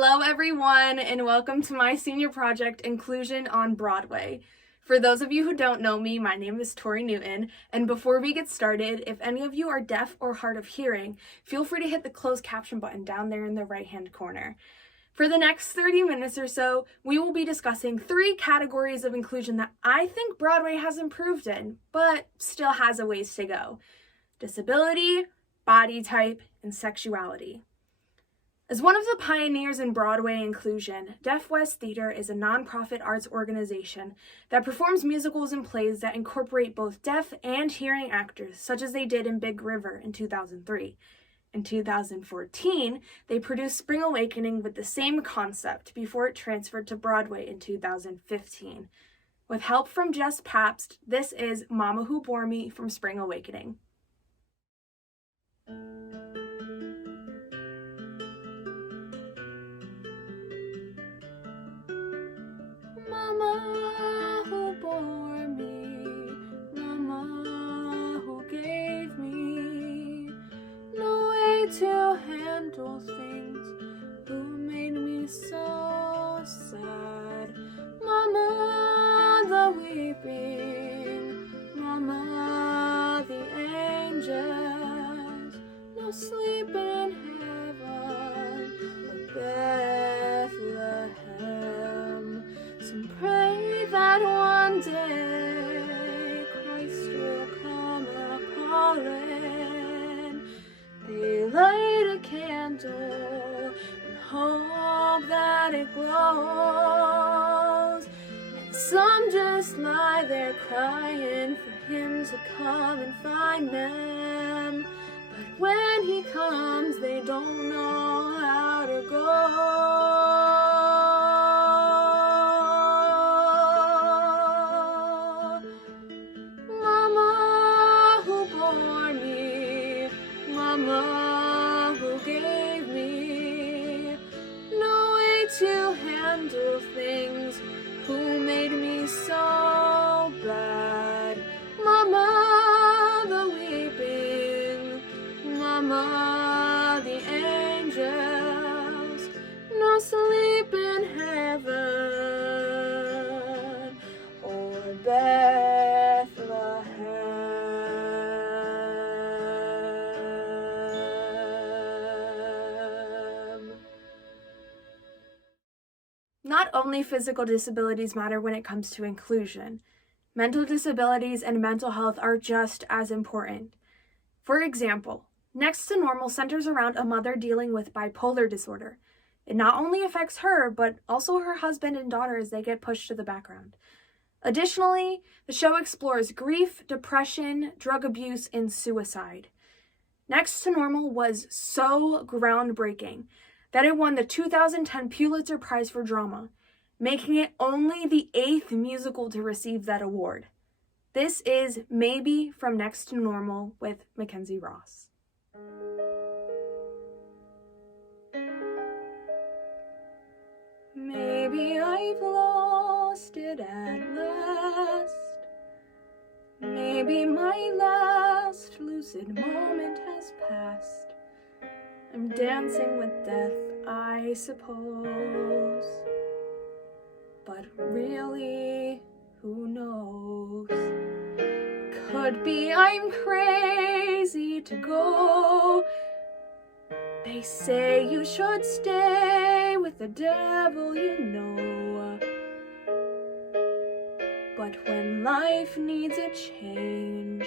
Hello everyone, and welcome to my senior project, Inclusion on Broadway. For those of you who don't know me, my name is Tori Newton, and before we get started, if any of you are deaf or hard of hearing, feel free to hit the closed caption button down there in the right-hand corner. For the next 30 minutes or so, we will be discussing 3 categories of inclusion that I think Broadway has improved in, but still has a ways to go: disability, body type, and sexuality. As one of the pioneers in Broadway inclusion, Deaf West Theater is a nonprofit arts organization that performs musicals and plays that incorporate both deaf and hearing actors, such as they did in Big River in 2003. In 2014, they produced Spring Awakening with the same concept before it transferred to Broadway in 2015. With help from Jess Pabst, this is Mama Who Bore Me from Spring Awakening. Mama who bore me, Mama who gave me no way to handle things, who made me so sad. Mama the weeping, Mama the angels, no sleep in heaven or Bethlehem. Some pray that one day Christ will come a-calling. They light a candle and hope that it glows. And some just lie there crying for him to come and find them. But when he comes, they don't know how to go. Mama who gave me no way to handle things, who made me so bad. Mama the weeping, Mama the angels, no sleep in heaven or Bethlehem. Not only physical disabilities matter when it comes to inclusion. Mental disabilities and mental health are just as important. For example, Next to Normal centers around a mother dealing with bipolar disorder. It not only affects her, but also her husband and daughter as they get pushed to the background. Additionally, the show explores grief, depression, drug abuse, and suicide. Next to Normal was so groundbreaking that it won the 2010 Pulitzer Prize for Drama, making it only the 8th musical to receive that award. This is Maybe from Next to Normal with Mackenzie Ross. Maybe I've lost it at last. Maybe my last lucid moment has passed. I'm dancing with death, I suppose. But really, who knows? Could be I'm crazy to go. They say you should stay with the devil, you know. But when life needs a change,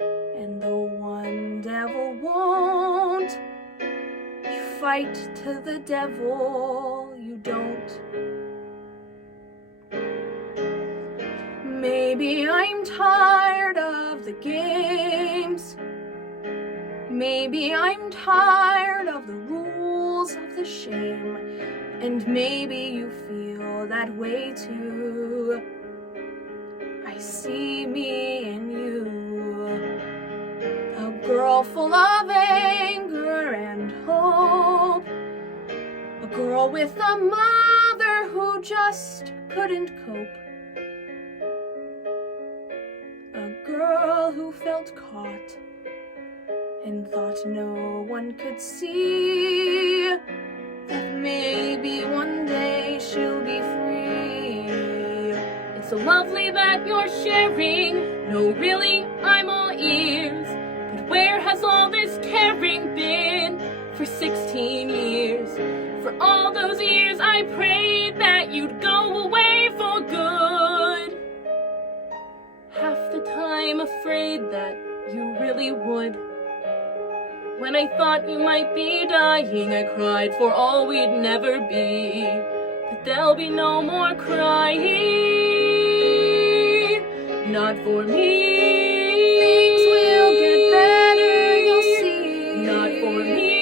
and the one devil won't, you fight to the devil, you don't. Maybe I'm tired of the games. Maybe I'm tired of the rules of the shame. And maybe you feel that way too. I see me in you, a girl full of anger and hope, a girl with a mother who just couldn't cope, a girl who felt caught and thought no one could see. that maybe one day she'll be free. It's so lovely that you're sharing. No, really, I'm all ears. But where has all this caring been for 16 years? For all those years I prayed that you'd go away for good. Half the time afraid that you really would. When I thought you might be dying, I cried for all we'd never be. But there'll be no more crying, not for me. Things will get better, you'll see. Not for me.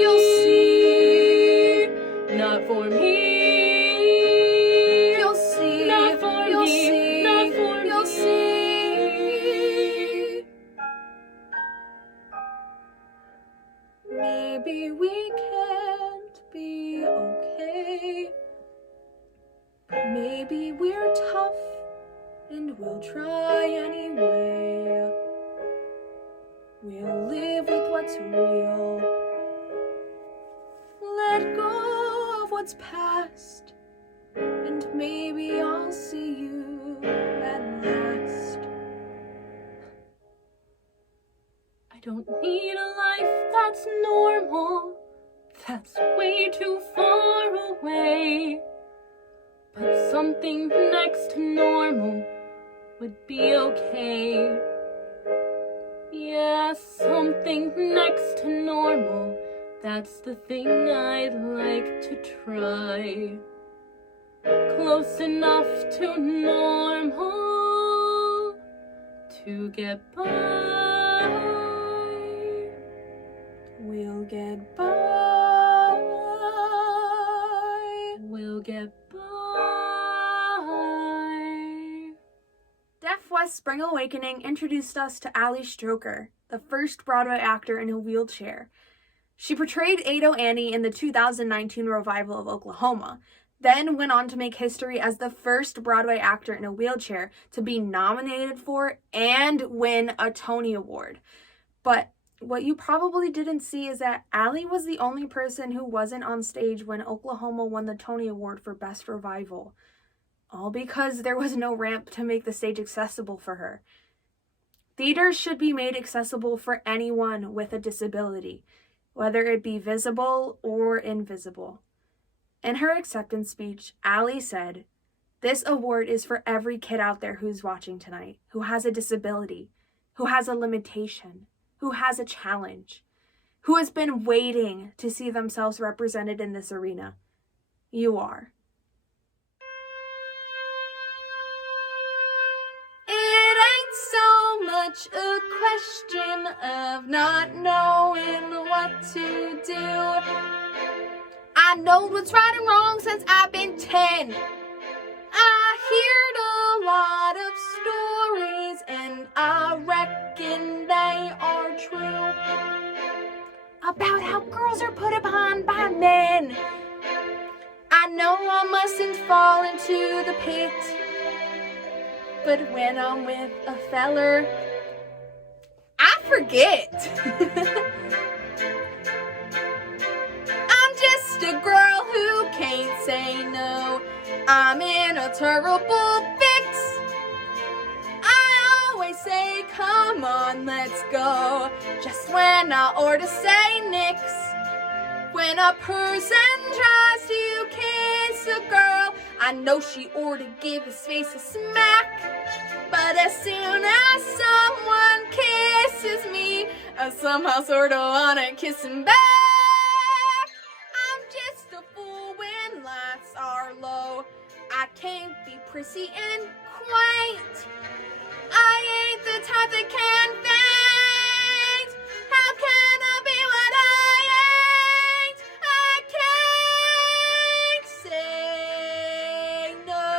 You'll see. Not for me. You'll see. Not for You'll me. see. Not for You'll me. see. Maybe we can't be okay. Maybe we're tough and we'll try anyway. We'll live with what's real. Let go of what's past. And maybe I'll see you at last. I don't need a life that's normal. That's way too far away. But something next to normal would be okay. Yeah, something next to normal. That's the thing I'd like to try. Close enough to normal to get by. We'll get by. We'll get by. Deaf West Spring Awakening introduced us to Ali Stroker, the first Broadway actor in a wheelchair. She portrayed Ado Annie in the 2019 revival of Oklahoma, then went on to make history as the first Broadway actor in a wheelchair to be nominated for and win a Tony Award. But what you probably didn't see is that Ali was the only person who wasn't on stage when Oklahoma won the Tony Award for Best Revival. All because there was no ramp to make the stage accessible for her. Theaters should be made accessible for anyone with a disability, whether it be visible or invisible. In her acceptance speech, Ali said, "This award is for every kid out there who's watching tonight, who has a disability, who has a limitation, who has a challenge, who has been waiting to see themselves represented in this arena. You are." It ain't so much a question of not knowing what to do. I know what's right and wrong since I've been 10. I heard a lot of stories and I reckon they are true about how girls are put upon by men. I know I mustn't fall into the pit, but when I'm with a feller, I forget. I'm just a girl who can't say no. I'm in a terrible fix. I always say, come on, let's go, just when I ought to say nix. When a person tries to kiss a girl, I know she ought to give his face a smack. But as soon as someone kisses me, I somehow sort of wanna kiss him back. I'm just a fool when lights are low. I can't be prissy and quaint. I ain't the type that can faint. How can I be what I ain't? I can't say no.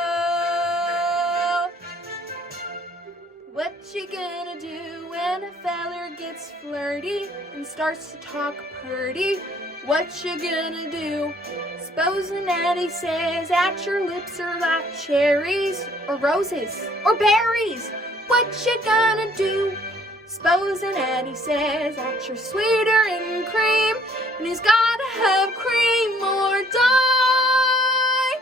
What you gonna do when a feller gets flirty and starts to talk purty? What you gonna do? Supposing that he says that your lips are like cherries or roses or berries. What you gonna do? Supposing and he says that you're sweeter in cream, and he's gotta have cream or die.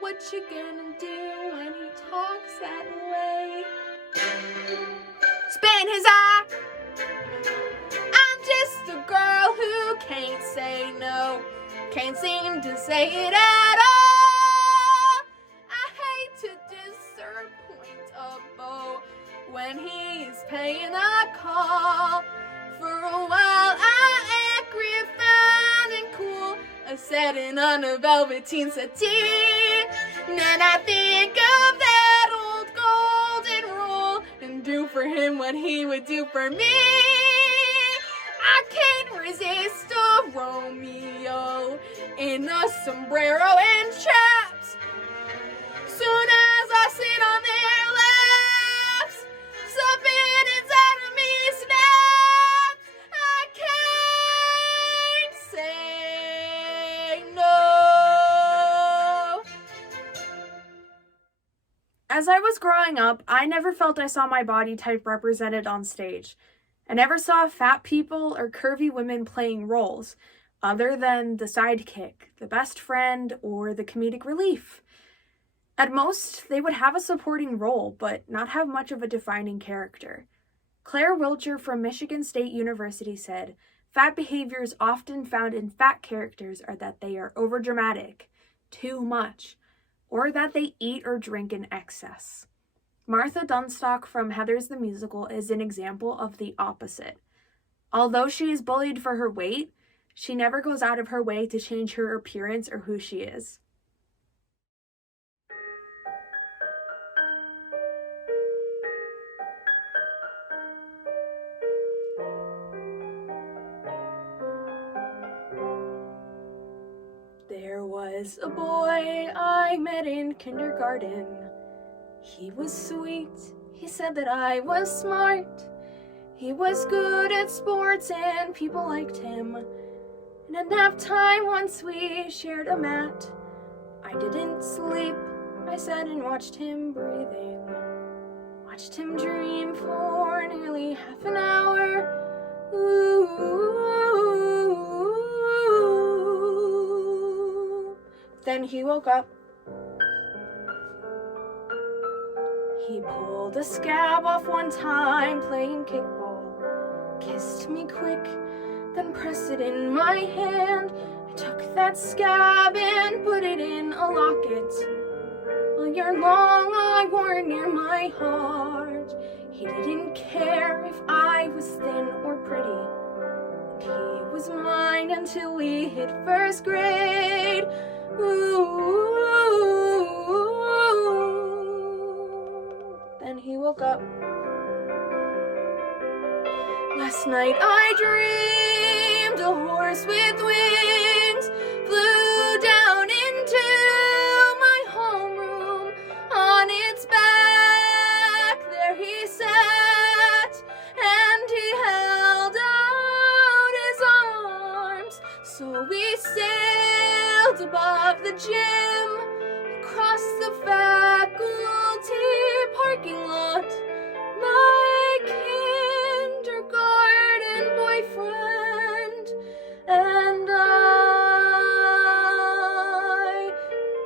What you gonna do when he talks that way? Spin his eye. I'm just a girl who can't say no, can't seem to say it at all. I hate to disappoint a beau when he's paying a call. For a while I act refined and cool, a setting on a velveteen sateen. Then I think of that old golden rule and do for him what he would do for me. I can't resist a Romeo in a sombrero and chaps. Soon as I sit on their laps, something inside of me snaps. I can't say no. As I was growing up, I never felt I saw my body type represented on stage. I never saw fat people or curvy women playing roles, other than the sidekick, the best friend, or the comedic relief. At most, they would have a supporting role, but not have much of a defining character. Claire Wilcher from Michigan State University said, "Fat behaviors often found in fat characters are that they are overdramatic, too much, or that they eat or drink in excess." Martha Dunstock from Heathers the Musical is an example of the opposite. Although she is bullied for her weight, she never goes out of her way to change her appearance or who she is. There was a boy I met in kindergarten. He was sweet, he said that I was smart. He was good at sports and people liked him. And at nap time once we shared a mat. I didn't sleep, I sat and watched him breathing. Watched him dream for nearly half an hour. Ooh. Then he woke up. He pulled a scab off one time playing kickball, kissed me quick, then pressed it in my hand. I took that scab and put it in a locket. All year long I wore it near my heart. He didn't care if I was thin or pretty. He was mine until we hit first grade. Ooh. Then he woke up. Last night I dreamed a horse with wings flew down into my homeroom. On its back there he sat, and he held out his arms. So we sailed above the gym, across the faculty parking lot. My kindergarten boyfriend and I,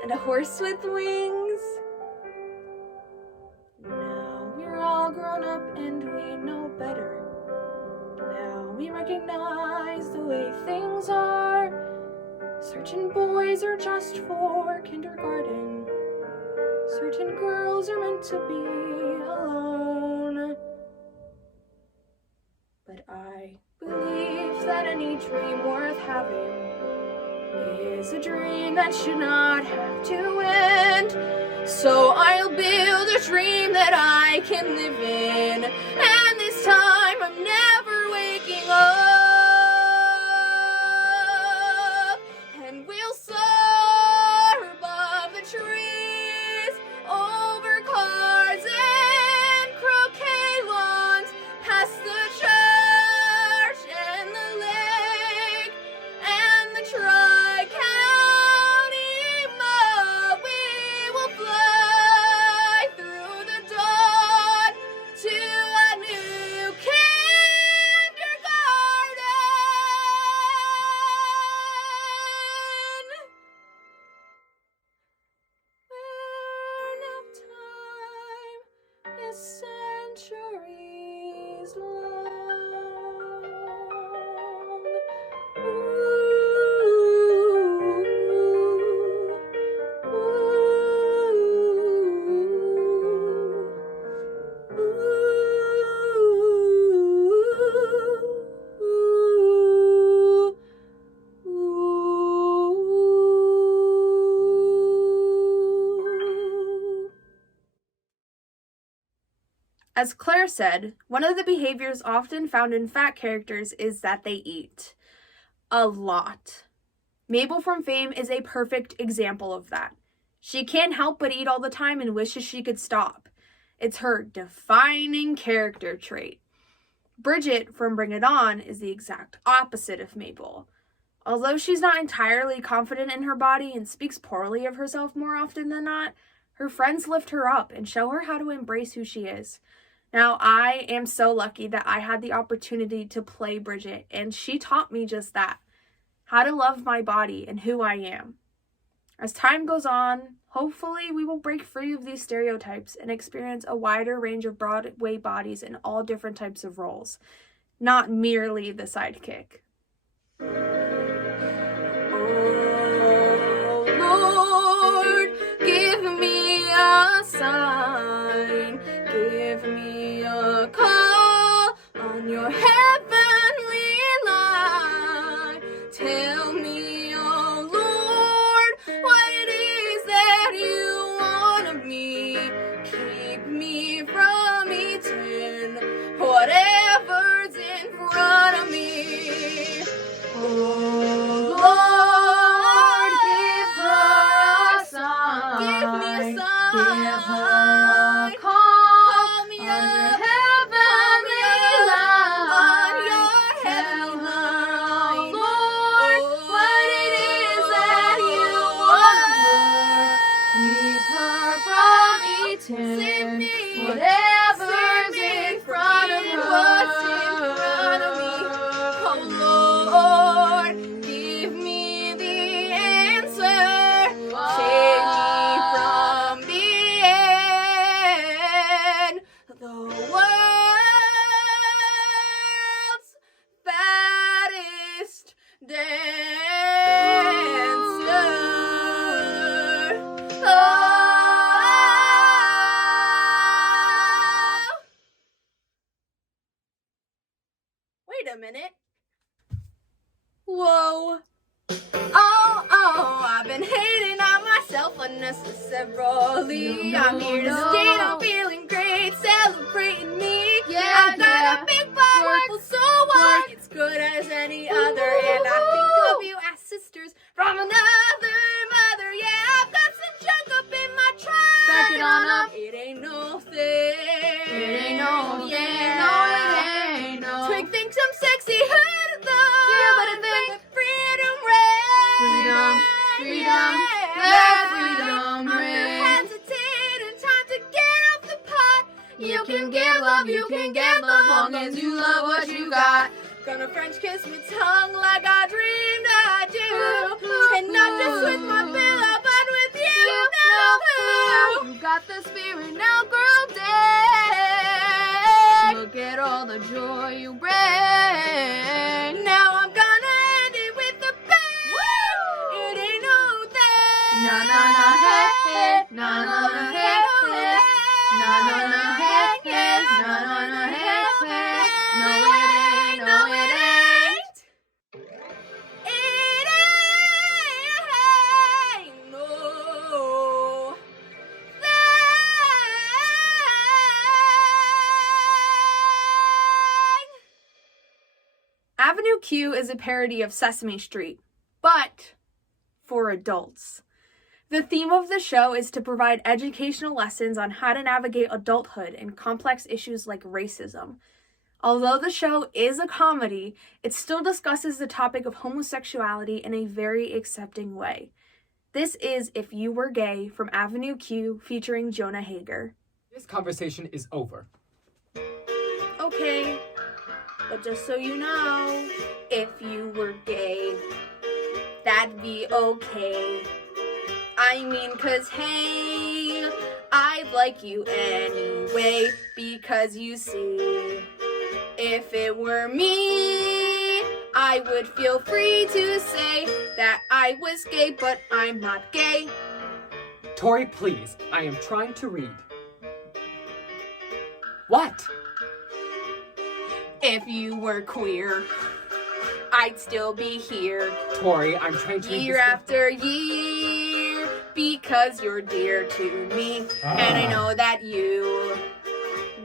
and a horse with wings. Now we're all grown up and we know better. Now we recognize the way things are. Certain boys are just for kindergarten. Certain girls are meant to be alone. But I believe that any dream worth having is a dream that should not have to end. So I'll build a dream that I can live in, and this time I'm never waking up. And we'll soar above the trees, over cars and croquet lawns, past the church and the lake and the tri-county moat. We will fly through the dawn to a new centuries long. Ooh, ooh, ooh, ooh. As Claire said, one of the behaviors often found in fat characters is that they eat. A lot. Mabel from Fame is a perfect example of that. She can't help but eat all the time and wishes she could stop. It's her defining character trait. Bridget from Bring It On is the exact opposite of Mabel. Although she's not entirely confident in her body and speaks poorly of herself more often than not, her friends lift her up and show her how to embrace who she is. Now, I am so lucky that I had the opportunity to play Bridget, and she taught me just that. How to love my body and who I am. As time goes on, hopefully we will break free of these stereotypes and experience a wider range of Broadway bodies in all different types of roles, not merely the sidekick. Oh Lord, give me a sign, give me a call on your heavenly light. Tell me, oh Lord, what it is that you want of me. Keep me from eating whatever's in front of me. Oh Lord, give her a sign. Give me a sign. Give her a call. Call me on your heavenly light. Tell her, oh Lord, what it is that you want. Keep her from eating whatever's in front of her. What's in front of me? Oh Lord, give me the answer. Save me from the end. The world's fattest dancer. Oh. Wait a minute. Whoa. Oh, I've been hating on myself unnecessarily. I'm here to stay, I'm feeling great, celebrating me. Yeah, I got a big butt, well, so what? It's good as any other, and I think of you as sisters from another mother. Yeah, I've got some junk up in my trunk. Back it on up. It ain't no thing. It ain't no, yeah. No, it ain't no. Twig thinks I'm sexy, heard of those. Yeah, but I think freedom reigns. Freedom, let freedom reign. I'm hesitating, time to get off the pot. You can give love, long as you love what you got. Gonna French kiss my tongue like I dreamed I do. And not just with my pillow, but with you. Know who? You got the spirit now, girl, dance. Look at all the joy you bring. Now I'm gonna end it with a bang. Woo! It ain't no thing. Na na na hey hey, na na na hey hey, na na na hey hey, na na na hey hey. No it ain't, no it ain't. It ain't no thing. Avenue Q is a parody of Sesame Street, but for adults. The theme of the show is to provide educational lessons on how to navigate adulthood and complex issues like racism. Although the show is a comedy, it still discusses the topic of homosexuality in a very accepting way. This is If You Were Gay from Avenue Q featuring Jonah Hager. This conversation is over. Okay, but just so you know, if you were gay, that'd be okay. I mean, 'cause hey, I I like you anyway, because you see, if it were me, I would feel free to say that I was gay, but I'm not gay. Tori, please. I am trying to read. What? If you were queer, I'd still be here. Tori, I'm trying to read Year after year, because you're dear to me. And I know that you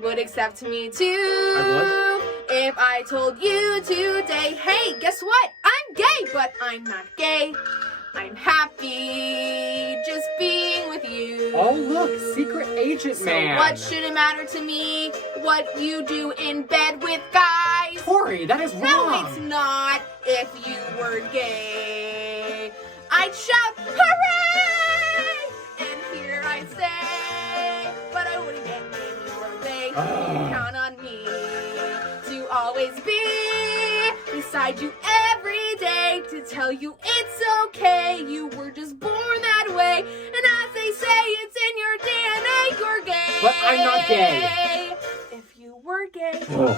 would accept me too. I would? If I told you today, hey, guess what? I'm gay, but I'm not gay. I'm happy just being with you. Oh, look, secret agent man. So what should it matter to me what you do in bed with guys? Tori, that is wrong. No, it's not. If you were gay, I'd shout, hooray! And here I say, but I wouldn't get any way. You can count on me to always be beside you every day to tell you it's okay. You were just born that way. And as they say, it's in your DNA, you're gay. But I'm not gay. If you were gay. Oh.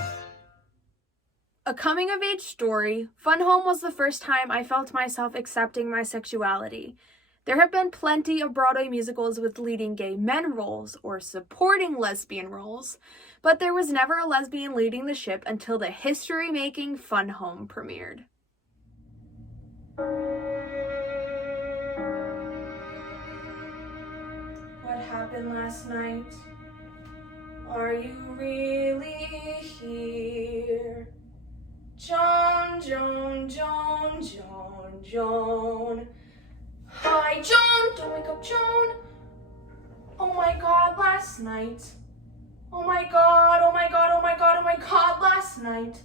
A coming-of-age story, Fun Home was the first time I felt myself accepting my sexuality. There have been plenty of Broadway musicals with leading gay men roles or supporting lesbian roles, but there was never a lesbian leading the ship until the history-making Fun Home premiered. What happened last night? Are you really here? Joan, Joan, Joan, Joan, Joan. Hi, Joan! Don't wake up, Joan! Oh my god, last night. Oh my god, oh my god, oh my god, oh my god, last night.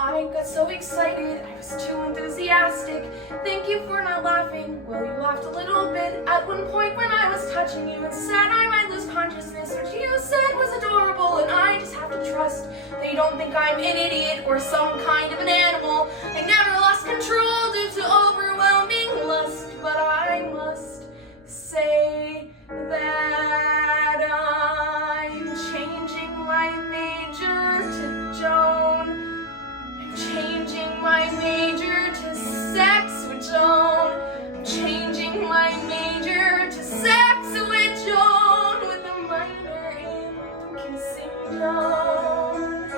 I got so excited, I was too enthusiastic. Thank you for not laughing. Well, you laughed a little bit at one point when I was touching you and said I might lose consciousness, which you said was adorable, and I just have to trust that you don't think I'm an idiot or some kind of an animal. I never lost control due to overwhelming lust, but I must say that I'm changing my major to Joan. Changing my major to sex with Joan. I'm changing my major to sex with Joan, with a minor in kissing Joan.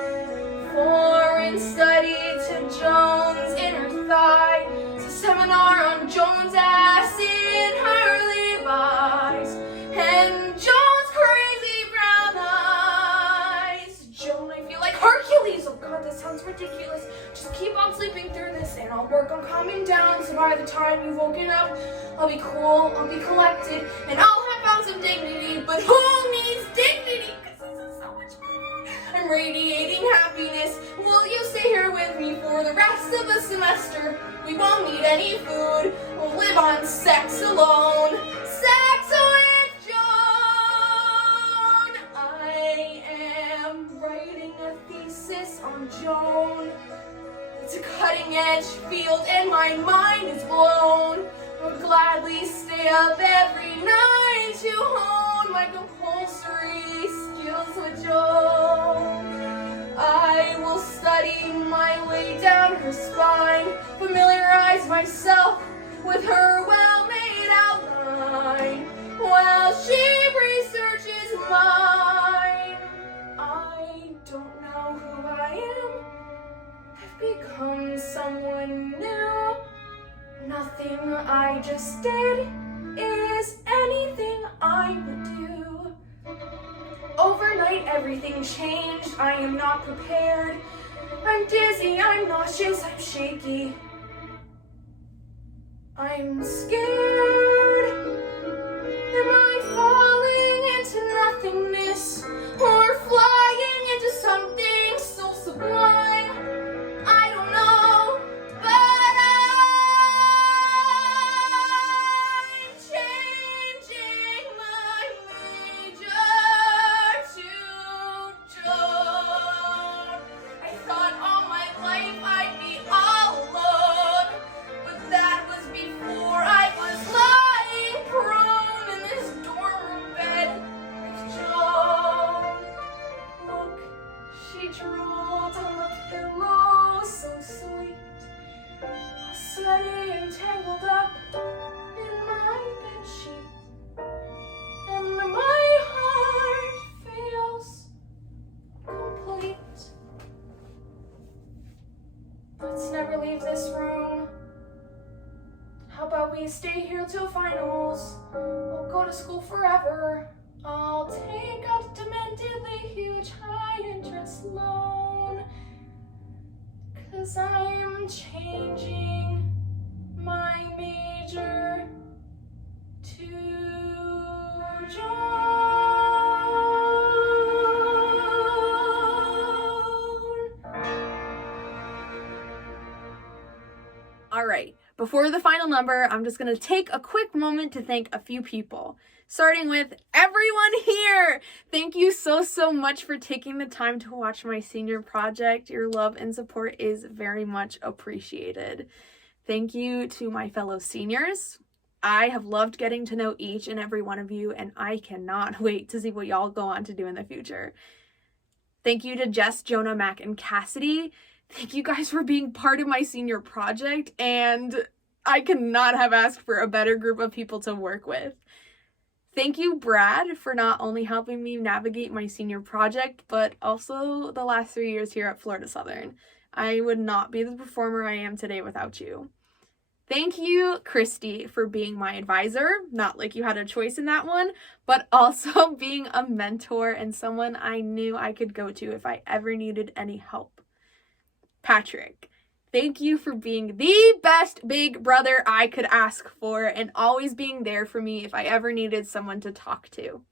Foreign study to Joan's inner thigh. It's a seminar on Joan's ass in her Levi's. And Joan's crazy brown eyes. Joan, I feel like Hercules. Oh god, that sounds ridiculous. Just keep on sleeping through this and I'll work on calming down, so by the time you've woken up, I'll be cool, I'll be collected, and I'll have found some dignity. But who needs dignity? Because this is so much fun. I'm radiating happiness. Will you stay here with me for the rest of the semester? We won't need any food. We'll live on sex alone. Sex with Joan. I am writing a thesis on Joan. It's a cutting-edge field and my mind is blown. I would gladly stay up every night to hone my compulsory skills with Joan. I will study my way down her spine, familiarize myself with her well-made outline, while she researches mine. I don't know who I am. Become someone new. Nothing I just did is anything I would do. Overnight everything changed. I am not prepared. I'm dizzy, I'm nauseous, I'm shaky. I'm scared. Am I falling into nothingness or flying into something so sublime? stay here till finals. I'll go to school forever. I'll take a dementedly huge high interest loan. 'Cause I'm changing my major to Joan. All right, before the final number, I'm just going to take a quick moment to thank a few people, starting with everyone here. Thank you so much for taking the time to watch my senior project. Your love and support is very much appreciated. Thank you to my fellow seniors. I have loved getting to know each and every one of you, and I cannot wait to see what y'all go on to do in the future. Thank you to Jess, Jonah, Mac, and Cassidy. Thank you guys for being part of my senior project, and I could not have asked for a better group of people to work with. Thank you, Brad, for not only helping me navigate my senior project, but also the last 3 years here at Florida Southern. I would not be the performer I am today without you. Thank you, Christy, for being my advisor. Not like you had a choice in that one, but also being a mentor and someone I knew I could go to if I ever needed any help. Patrick, thank you for being the best big brother I could ask for and always being there for me if I ever needed someone to talk to.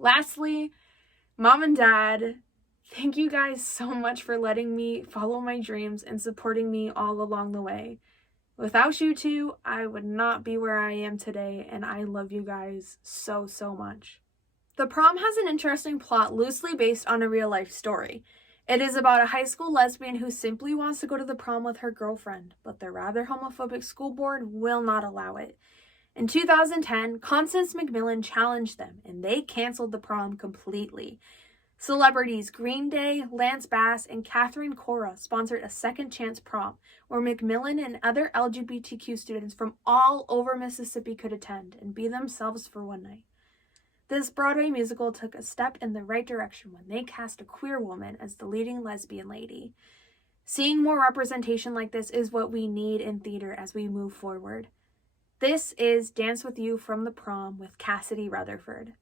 Lastly, Mom and Dad, thank you guys so much for letting me follow my dreams and supporting me all along the way. Without you two, I would not be where I am today, and I love you guys so much. The Prom has an interesting plot loosely based on a real-life story. It is about a high school lesbian who simply wants to go to the prom with her girlfriend, but the rather homophobic school board will not allow it. In 2010, Constance McMillan challenged them, and they canceled the prom completely. Celebrities Green Day, Lance Bass, and Catherine Cora sponsored a second chance prom, where McMillan and other LGBTQ students from all over Mississippi could attend and be themselves for one night. This Broadway musical took a step in the right direction when they cast a queer woman as the leading lesbian lady. Seeing more representation like this is what we need in theater as we move forward. This is Dance With You from the Prom with Cassidy Rutherford.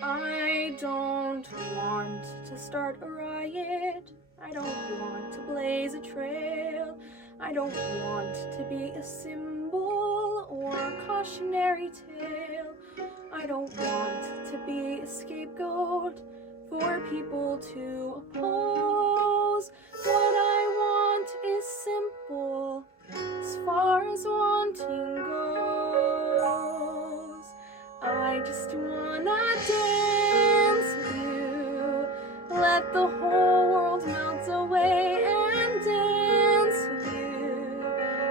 I don't want to start a riot. I don't want to blaze a trail. I don't want to be a symbol or a cautionary tale. I don't want to be a scapegoat for people to oppose. What I want is simple, as far as wanting goes. I just wanna dance with you, let the whole world melt away and dance with you.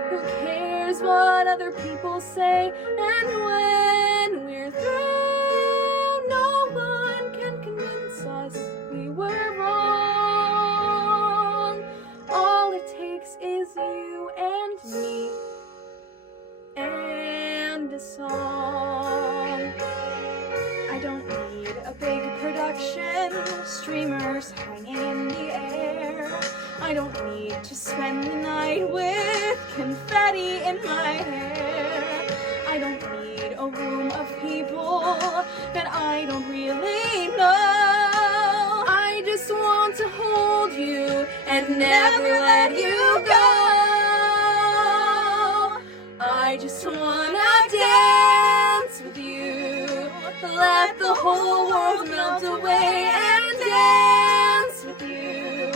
Who cares what other people say? And when we're through, no one can convince us we were wrong. All it takes is you and me and a song. I don't need a big production, streamers hanging in the air. I don't need to spend the night with confetti in my hair. I don't need a room of people that I don't really know. I just want to hold you and never let you go. I just wanna dance with you, let the whole world melt away and dance with you.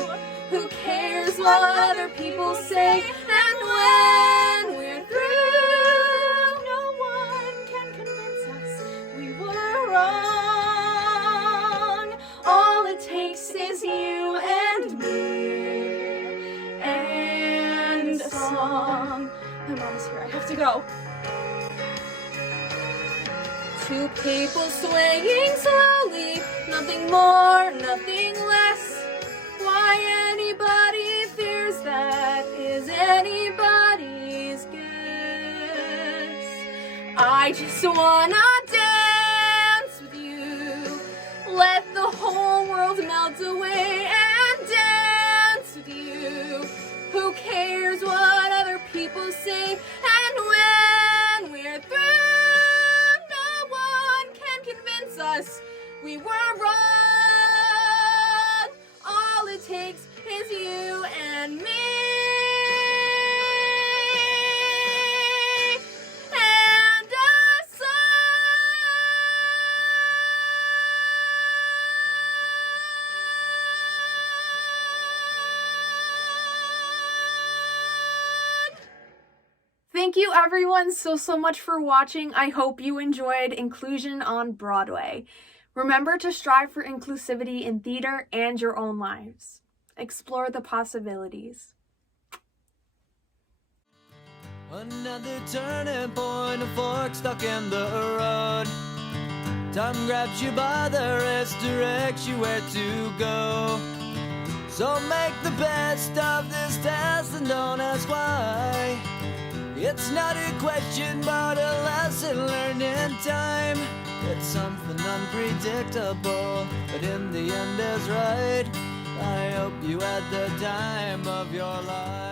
Who cares what other people say? And when we're through, no one can convince us we were wrong. All it takes is you and me and a song. My mom's here, I have to go. Two people swaying slowly, nothing more, nothing less. Why anybody fears that is anybody's guess. I just wanna dance with you, let the whole world melt away and dance with you. Who cares people say. And when we're through, no one can convince us we were wrong. All it takes is you and me. And a song. Thank you everyone so much for watching. I hope you enjoyed Inclusion on Broadway. Remember to strive for inclusivity in theater and your own lives. Explore the possibilities. Another turning point, a fork stuck in the road. Time grabs you by the wrist, directs you where to go. So make the best of this test and don't ask why. It's not a question but a lesson learned in time. It's something unpredictable, but in the end is right. I hope you had the time of your life.